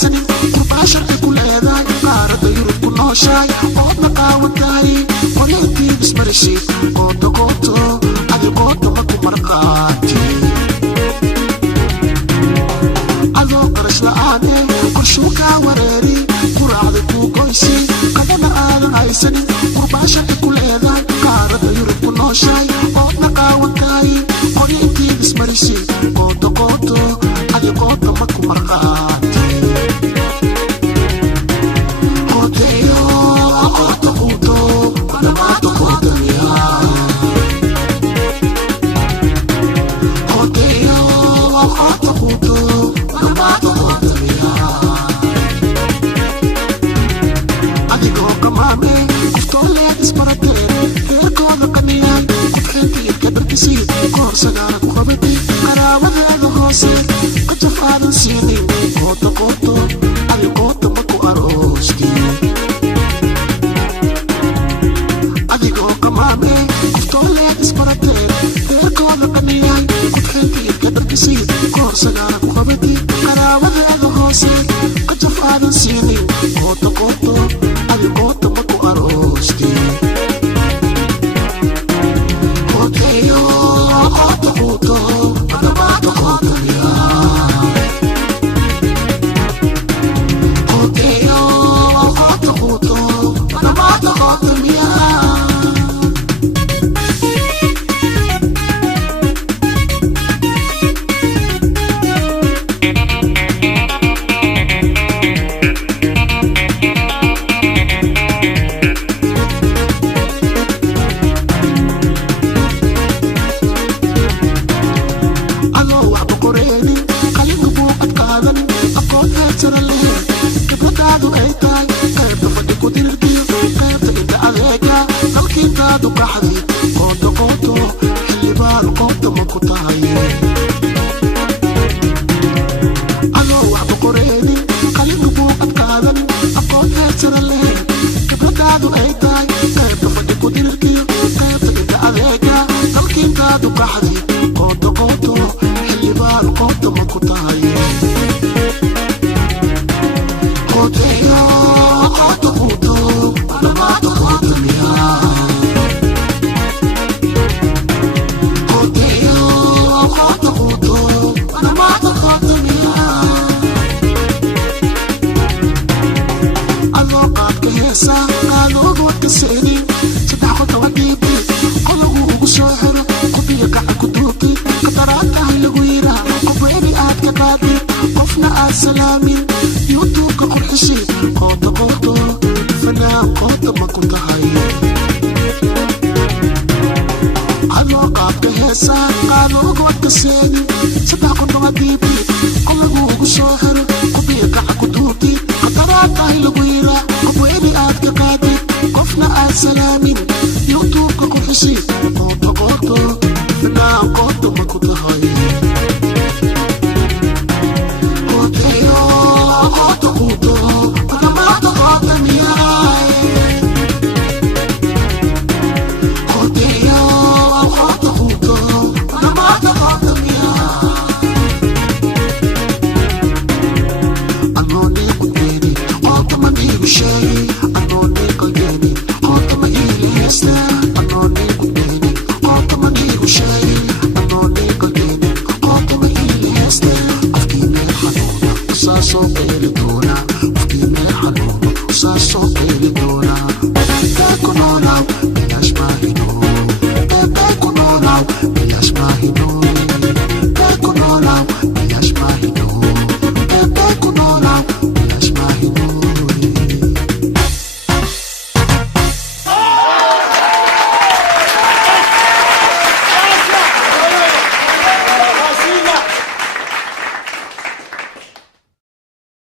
haysanin qurbaa sharci ku leedahay qaarada yurub ku nooshahay oodna qaawan tahay qoleetii bismarishi qooto qooto adi qooto ma ku marqaati adoo qarash la'aane qorshuu kaa wareeri quraacda kuu goysi qadana aadan haysanin qurbaa sharci ku leedahay qaarada yurub ku nooshahay oodna qaawan tahay qoleetii bismarishi qooto qooto adi qooto ma ku marqaati qooteyo qooto quuto qadamaata qootamiya qooteyo qooto quuto qadamaata qootamiya adigoo qamaame kuftooleed isbarateen heerkooda qaniyay kudxeenta ilka dharkisi koor sagaala ku qabatay qaraabadaada hoose qajaf aadan siinin qooto qooto adi qooto ma ku aroosti adigoo qamaame kuftooleed isbarateen heerkooda qaniyay kudxeenta ilka dharkisi koor sagaala ku qabatay qaraabadaada hoose qajaf aadan siinin qooto qooto adi qooto ma ku aroosti qooteyo qooto quuto qadamaata qootamiya qooteyo qooto quuto qadamaata qootamiya adoo waxba qoreenin qalinka buuqad qaadanin aqoon heersana lehen khibradaadu ay tahay qaybta fadhi ku dirirkiyo qaybta inta adeega dalkiintaadu qaxdi qooto qooto xildhibaan qoobta ma ku tahay adoo waxba qoreenin qalinka buuqad qaadanin aqoon heersana lehen khibradaadu ay tahay qaybta fadhi ku dirirkiyo qaybta inta adeega dalkiintaadu qaxdi qooto qooto xildhibaan qoobta ma ku tahay qooteyo qooto quuto qadamaata qootamiya qooteyo qooto quuto qadamaata qootamiya adoo qaadka heesa qaadoogoodka seedin saddex qodowadhiibi qolagu ugu soo xiro qubiga gacan ku duubtay qadaraatahay lagu yiraa qofweeni aad ka qaadi qofna aad salaamin yuutuubka qurxishi qooto qooto fanaan qooto ma ku tahay adoo qaabka heesa qaadoogoodka seedin saddex qodowadhiibi qolagu ugu soo xiro qubiga gacan ku duubtay qadaraatahay lagu yiraa qofweeni aad ka qaadi qofna aad salaamin yuutuubka qurxishi qooto qooto fanaan qooto ma ku tahay qooteyo qooto quuto qadamaata qootamiya qooteyo qooto quuto qadamaata qootamiya anoo nii qudbeeni qooto ma niigu sheegi anoo nii qalbeeni qooto ma iila heesta anoo nii qudbeeni qooto ma niigu sheegi anoo nii qalbeeni qooto ma iila heesta qofkii meel xanuuna usaasoo qeeli doona qofkii